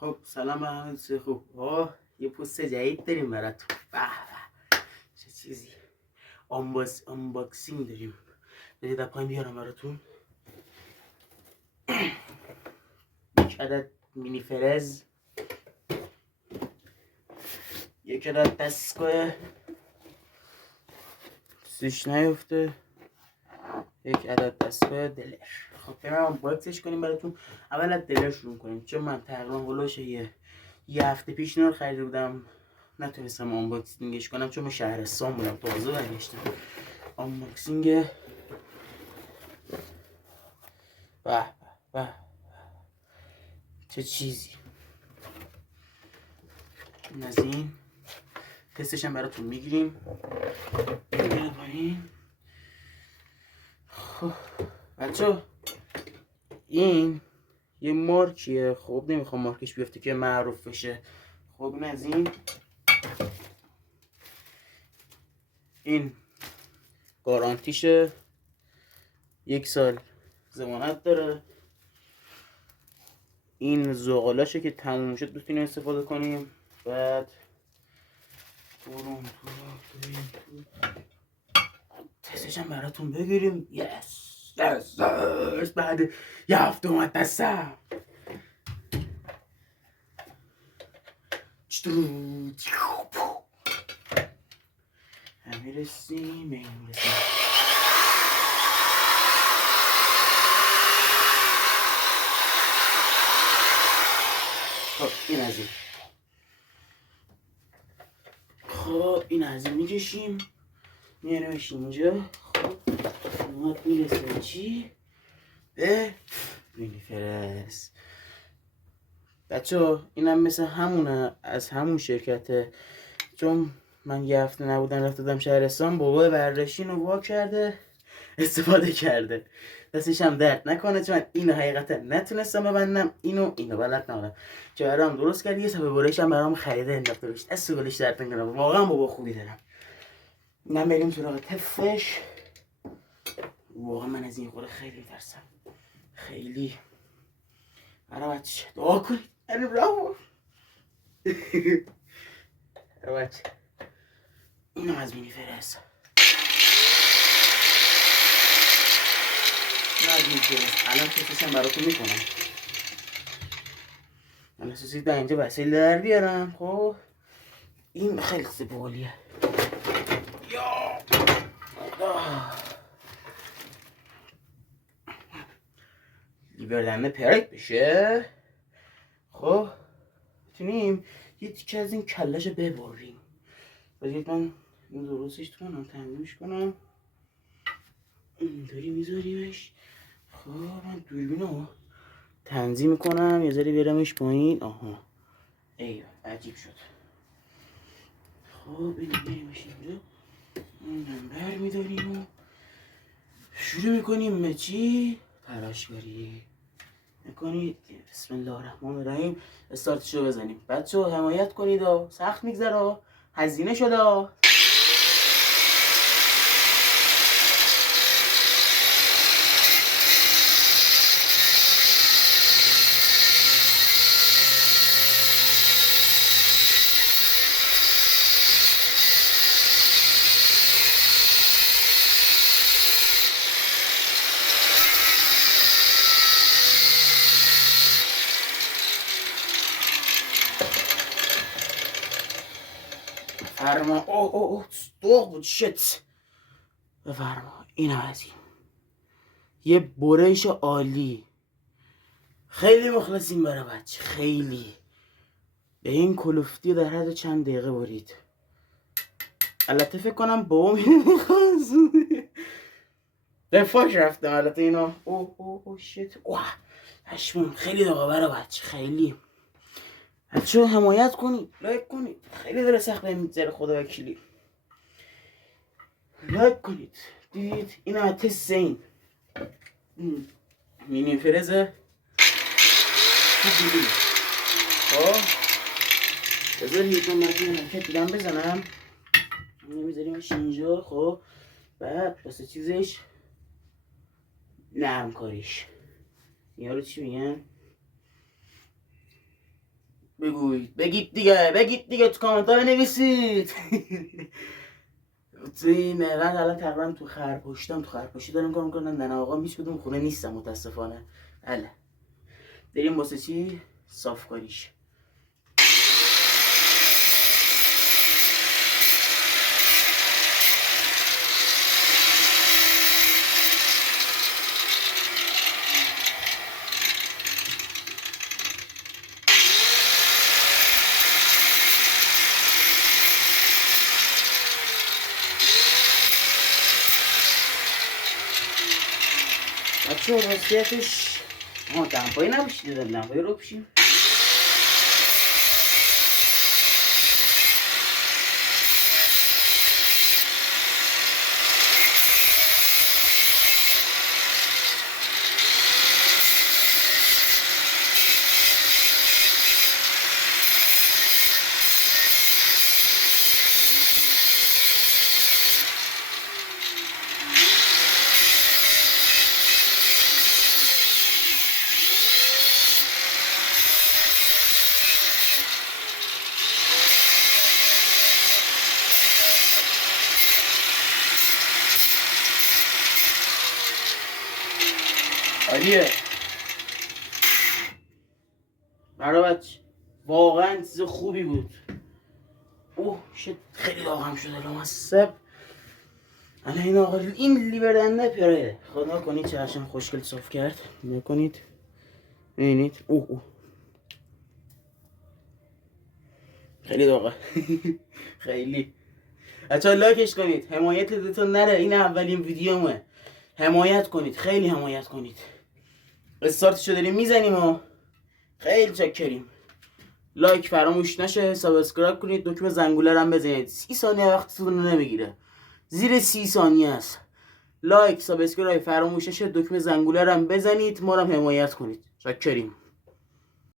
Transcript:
خب سلام به همه دوستای خوب. یه پوست جدید داریم براتون. به به چه چیزی. آنباکسینگ داریم. بدید از پایین بیارم براتون. یک عدد مینی فرز، یک عدد دستگاه سوش نیفته، یک عدد دستگاه دلر. خب بریم آنباکسش کنیم براتون. اول از دلر شروع کنیم چون من تقریبا هلوش یه هفته پیش اینا رو خریده بودم، نتونستم آنباکسینگش کنم چون من شهرستان بودم، تازه برگشتم. آنباکسینگ به به چه چیزی. این از این تستش هم براتون میگیریم. خب بچه این یه مارکیه. خب نمیخوام مارکش بیفته که معروف بشه. خب این از این گارانتیشه، 1 سال ضمانت داره. این زغالاشه که تموم شد بتونیم استفاده کنیم. بعد تستش هم براتون بگیریم. یس بعد یه هفته اومد دستم. میرسیم. خب این از این. میکشیم میاریمش اینجا. خب اومد میرسه چی؟ به مینی فرز. بچه اینم مثل همونه، از همون شرکته. چون من یه هفته نبودم رفت دادم شهرستان، بابا برداشتین رو وا کرده استفاده کرده. دستش هم درد نکنه چون من اینو حقیقتا نتونستم ببندم. اینو بلد نبودم که برام درست کرد. یه صفحه برایش هم برام خریده انداخته بهش. دست گلش درد نکنه. واقعا بابا خوبی دارم. من بریم سراغ تفش. واقعا من از این خورده خیلی میترسم. خیلی. برای بچه دعا کنید. براو. بچه اینو از مینی فرز. الان تستشم براتون میکنم. من اساسی در اینجا وسیله در بیارم. خب این خیلی سبالیه. یا لیور دنده پرک بشه. خب بتونیم یه تیکه از این کلش ببریم. بذارید من این درستش کنم، تنظیمش کنم. اینطوری میذاریمش. خب من دوربینو تنظیم کنم یه ذره بیارمش پایین. آها ایوه عجیب شد. خب اینو بیاریمش اینجا. اینم بر میداریم و شروع میکنیم به چی؟ تراشگاری میکنید. بسم الله الرحمن الرحیم. استارتشو بزنیم. بچه حمایت کنید و سخت میگذره، هزینه شده. فرما. اوه دوغ بود. شت. بفرما. این از این یه برش عالی. خیلی مخلصیم برای بچه. خیلی به این کلوفتی در حد چند دقیقه برید. البته فکر کنم بابام دفاعش رفتم. البته اینا اوه شت. اوه هشمون خیلی داغه برای بچه. خیلی بچه حمایت کنید، لایک کنید. خیلی داره سخت به میگذره خدا وکیلی. لایک کنید. دیدید اینا از تست این مینی فرزه. خب بذارید من براتون حرکت دیگه هم بزنم. میذاریمش اینجا. خب بعد واسه چیزش نرم کاریش. یارو چی میگن؟ بگید دیگه تو کامنت ها بنویسید. تو این الان تقریبا تو خرپشتی دارم کار میکنم. ننه آقا هیچ کدوم خونه نیستم متاسفانه. اله بریم واسه چی؟ صافکاریش. بچه راستیتش دمپایی نباشید دادم، دمپایی رو بشیم. عالیه برای بچه، واقعا چیز خوبی بود. اوه شت خیلی داغم شده لامصب. الان این آقا این لیبردنده پیره خدا کنید چه هرشن خوشگل صاف کرد. نکنید ببینید. اوه خیلی داغه. خیلی بچه لایکش کنید، حمایت دیتون نره. این اولین ویدیومه، حمایت کنید، خیلی حمایت کنید. استارتشو داریم میزنیم و خیلی چکریم. لایک فراموش نشه، سابسکرایب کنید، دکمه زنگوله هم بزنید. 30 ثانیه وقتتون رو نمیگیره، زیر 30 ثانیه است. لایک سابسکرایب فراموش نشه، دکمه زنگوله هم بزنید، ما رو حمایت کنید. چکریم.